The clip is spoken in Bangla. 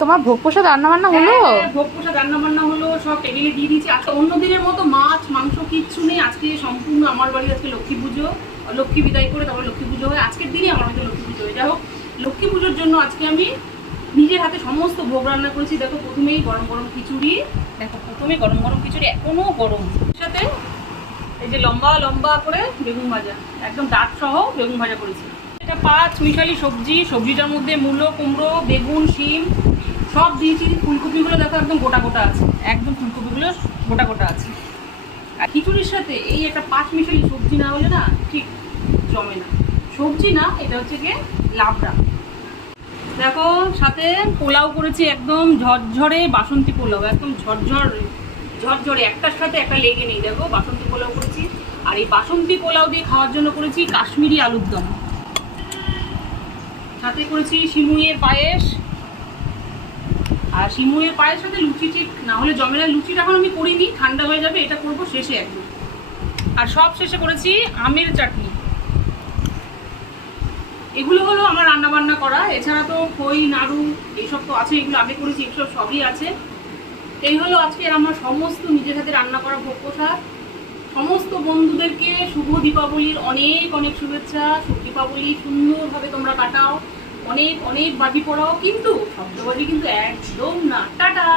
তোমার ভোগ প্রসাদ রান্না বান্না হলো? ভোগ প্রসাদ রান্না বান্না হলো, সব টেবিলে দিয়ে দিয়েছি। আজকে অন্য দিনের মতো মাছ মাংস কিচ্ছু নেই। আজকে সম্পূর্ণ আমার বাড়ি আজকে লক্ষ্মী পুজো, লক্ষ্মী বিদায় করে তারপর লক্ষ্মী পুজো হয়। আজকের দিনই আমার বাড়িতে লক্ষ্মী পুজো হয়। যাই হোক, লক্ষ্মী পুজোর জন্য আজকে আমি নিজের হাতে সমস্ত ভোগ রান্না করেছি। দেখো প্রথমেই গরম গরম খিচুড়ি, দেখো প্রথমেই গরম গরম খিচুড়ি এখনো গরম, সাথে এই যে লম্বা লম্বা করে বেগুন ভাজা, একদম দাঁত সহ বেগুন ভাজা করেছি। এটা 5 মিশালি সবজি, সবজিটার মধ্যে মূলো, কুমড়ো, বেগুন, শিম সব দিয়েছি। ফুলকপিগুলো দেখো একদম গোটা গোটা আছে, একদম ফুলকপিগুলো গোটা গোটা আছে। আর খিচুড়ির সাথে এই একটা 5 মিশালি সবজি না হলে না ঠিক জমে না। সবজি না, এটা হচ্ছে গিয়ে লাবড়া। দেখো সাথে পোলাও করেছি, একদম ঝরঝরে বাসন্তী পোলাও, একদম ঝরঝরে একটার সাথে একটা লেগে নেই। দেখো বাসন্তী পোলাও করেছি। আর এই বাসন্তী পোলাও দিয়ে খাওয়ার জন্য করেছি কাশ্মীরি আলুর দম, সাথে করেছি সিমুইয়ের পায়েস। আর সিমুইয়ের পায়েস সাথে লুচি ঠিক না হলে জমে না। লুচিটা এখন আমি করিনি, ঠান্ডা হয়ে যাবে, এটা করবো শেষে একদম। আর সব শেষে করেছি আমের চাটনি। এগুলো হলো আমার রান্না বান্না করা। এছাড়া তো খই নাড়ু এইসব তো আছে, এগুলো আগে করেছি, এসব সবই আছে। এই হলো আজকে আমার সমস্ত নিজের হাতে রান্না করা ভোগ প্রসাদ। সমস্ত বন্ধুদেরকে শুভ দীপাবলির অনেক অনেক শুভেচ্ছা। শুভ দীপাবলি সুন্দরভাবে তোমরা কাটাও, অনেক অনেক বাজি পড়াও, কিন্তু শব্দবাজি কিন্তু একদম না। টাটা।